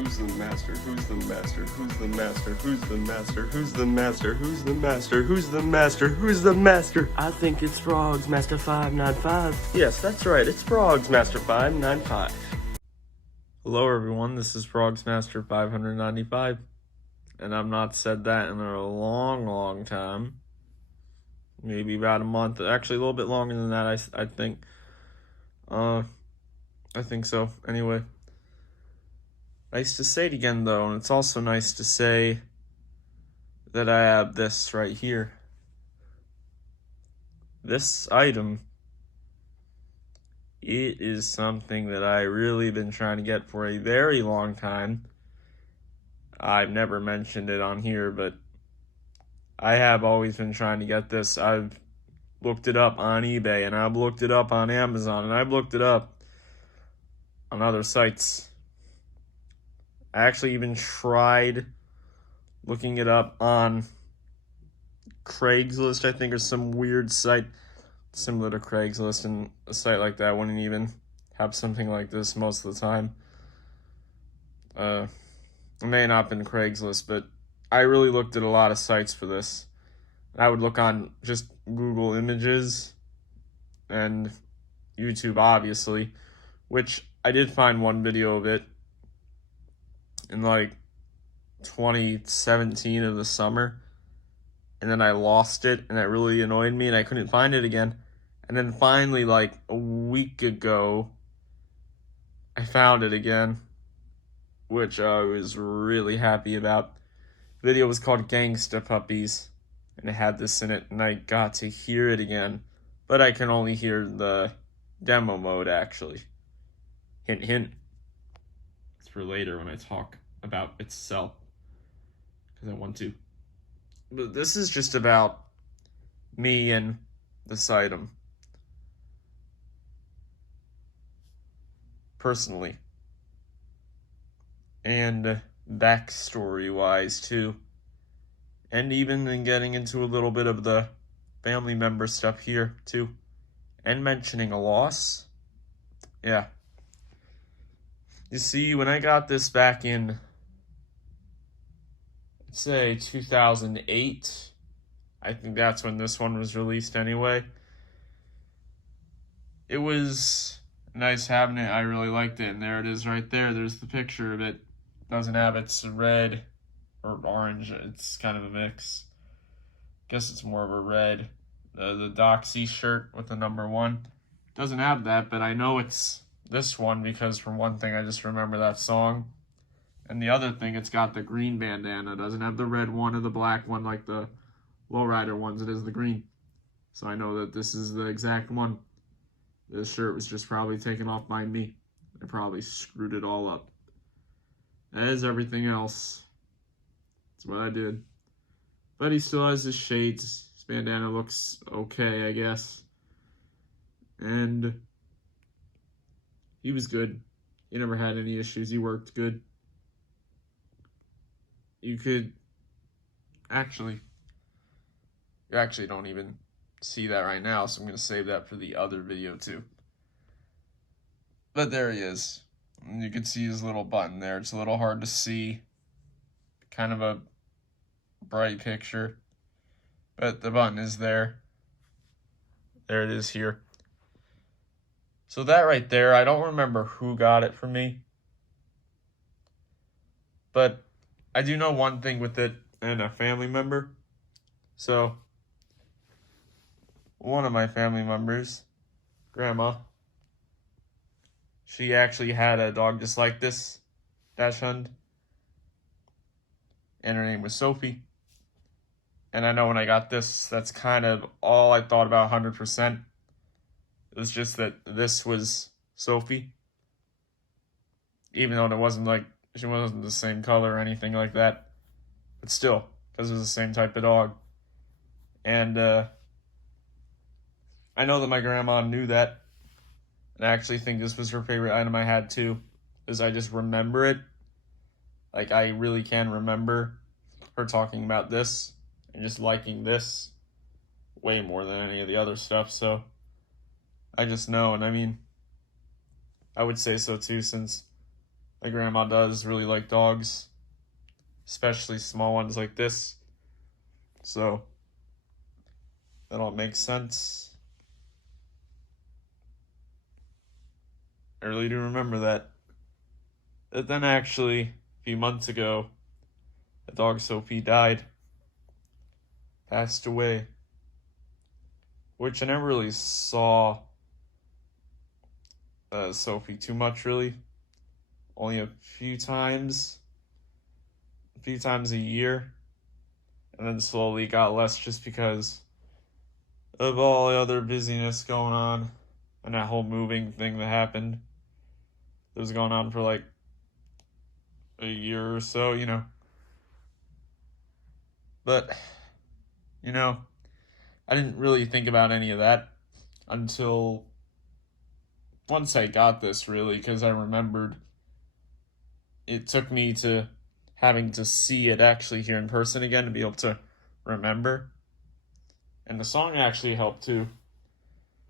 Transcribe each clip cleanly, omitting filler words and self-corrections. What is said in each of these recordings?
Who's the master? Who's the master? Who's the master? Who's the master? Who's the master? Who's the master? Who's the master? Who's the master? I think it's Frogs Master 595. Yes, that's right. It's Frogs Master 595. Hello everyone, this is Frogs Master 595. And I've not said that in a long time. Maybe about a month. Actually, a little bit longer than that, I think. I think so. Anyway. Nice to say it again, though, and it's also nice to say that I have this right here. This item, it is something that I really been trying to get for a very long time. I've never mentioned it on here, but I have always been trying to get this. I've looked it up on eBay, and I've looked it up on Amazon, and I've looked it up on other sites. I actually even tried looking it up on Craigslist, I think, or some weird site similar to Craigslist, and a site like that wouldn't even have something like this most of the time. It may not have been Craigslist, but I really looked at a lot of sites for this. I would look on just Google Images and YouTube, obviously, which I did find one video of it in like 2017 of the summer, and then I lost it, and that really annoyed me, and I couldn't find it again. And then finally, like a week ago, I found it again, which I was really happy about. The video was called Gangsta Puppies, and it had this in it, and I got to hear it again, but I can only hear the demo mode, actually. Hint, hint. It's for later when I talk about itself, because I want to. But this is just about me and this item. Personally. And backstory-wise, too. And even in getting into a little bit of the family member stuff here, too. And mentioning a loss. Yeah. You see, when I got this back in, let's say 2008, I think that's when this one was released anyway. It was nice having it. I really liked it, and there it is right there. There's the picture of it. Doesn't have its red or orange. It's kind of a mix. Guess it's more of a red. The Doxy shirt with the number 1. Doesn't have that, but I know it's this one because, for one thing, I just remember that song. And the other thing, it's got the green bandana. It doesn't have the red one or the black one like the lowrider ones. It is the green. So I know that this is the exact one. This shirt was just probably taken off by me. I probably screwed it all up. As everything else. That's what I did. But he still has his shades. His bandana looks okay, I guess. And he was good. He never had any issues. He worked good. You actually don't even see that right now, so I'm going to save that for the other video too. But there he is. And you can see his little button there. It's a little hard to see. Kind of a bright picture. But the button is there. There it is here. So that right there, I don't remember who got it for me. But I do know one thing with it, and a family member. So one of my family members, Grandma, she actually had a dog just like this, Dachshund. And her name was Sophie. And I know when I got this, that's kind of all I thought about 100%. It was just that this was Sophie. Even though it wasn't like, she wasn't the same color or anything like that. But still, because it was the same type of dog. And I know that my grandma knew that. And I actually think this was her favorite item I had too. Because I just remember it. Like, I really can remember her talking about this. And just liking this way more than any of the other stuff. So I just know. And I mean, I would say so too, since My grandma does really like dogs, especially small ones like this. So that all makes sense. I really do remember that. But then actually, a few months ago, the dog Sophie died, passed away, which I never really saw Sophie too much, really. Only a few times a year, and then slowly got less just because of all the other busyness going on and that whole moving thing that happened. It was going on for like a year or so, But, you know, I didn't really think about any of that until once I got this, really, because I remembered it took me to having to see it actually here in person again to be able to remember. And the song actually helped too,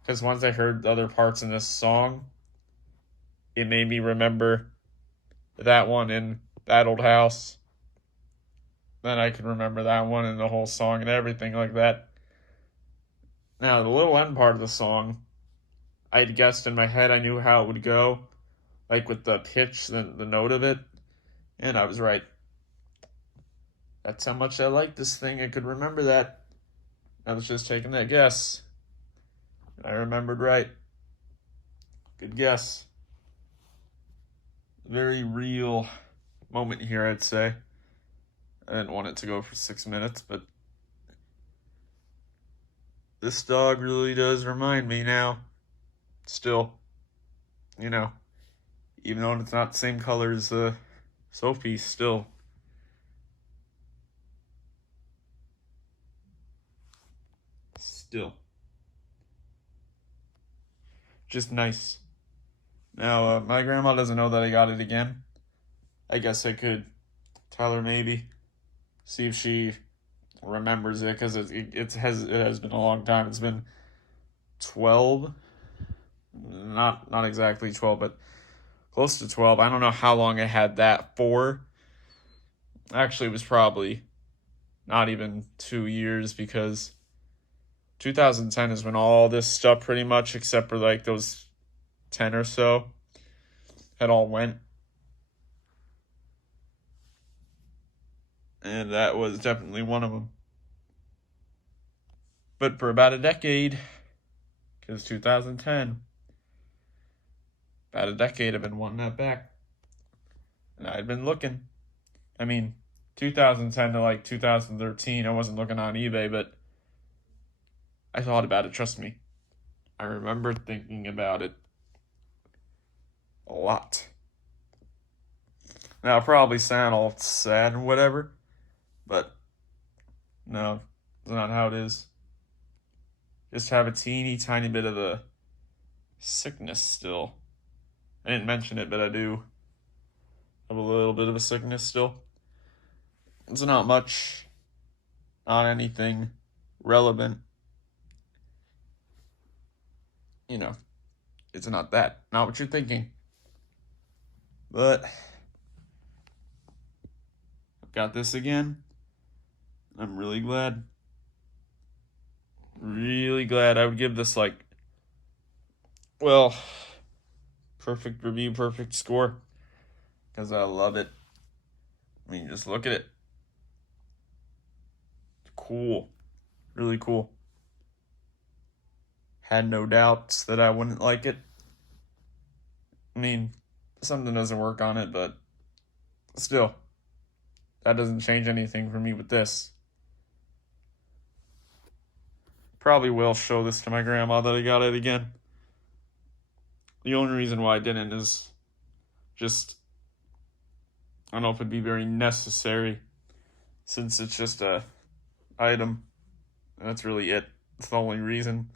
because once I heard the other parts in this song, it made me remember that one in That Old House. Then I could remember that one and the whole song and everything like that. Now, the little end part of the song, I'd guessed in my head I knew how it would go, like with the pitch, the note of it, and I was right. That's how much I liked this thing. I could remember that. I was just taking that guess. I remembered right. Good guess. Very real moment here, I'd say. I didn't want it to go for 6 minutes, but this dog really does remind me now. Still, even though it's not the same color as the Sophie, still. Just nice. Now, my grandma doesn't know that I got it again. I guess I could tell her maybe. See if she remembers it, because it has been a long time. It's been 12. Not exactly 12, but close to 12. I don't know how long I had that for. Actually, it was probably not even 2 years, because 2010 is when all this stuff pretty much, except for like those 10 or so, had all went. And that was definitely one of them. But for about a decade, because 2010, about a decade I've been wanting that back. And I'd been looking. I mean, 2010 to like 2013, I wasn't looking on eBay, but I thought about it, trust me. I remember thinking about it a lot. Now, I'll probably sound all sad and whatever, but no, that's not how it is. Just have a teeny tiny bit of the sickness still. I didn't mention it, but I do have a little bit of a sickness still. It's not much, not anything relevant. It's not that. Not what you're thinking. But I've got this again. I'm really glad. Really glad. I would give this perfect review, perfect score, because I love it. I mean, just look at it. Cool. Really cool. Had no doubts that I wouldn't like it. I mean, something doesn't work on it, but still, that doesn't change anything for me with this. Probably will show this to my grandma that I got it again. The only reason why I didn't is just, I don't know if it'd be very necessary, since it's just a item. That's really it. It's the only reason.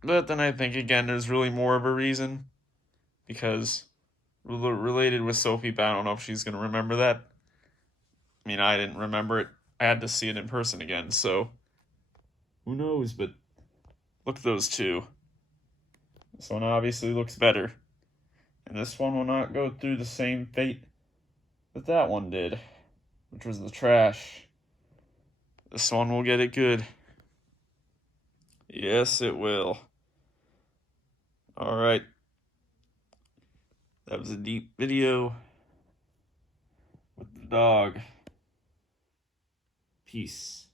But then I think, again, there's really more of a reason, because related with Sophie, but I don't know if she's going to remember that. I mean, I didn't remember it. I had to see it in person again, so who knows, but look at those two. This one obviously looks better. And this one will not go through the same fate that that one did, which was the trash. This one will get it good. Yes, it will. All right. That was a deep video with the dog. Peace.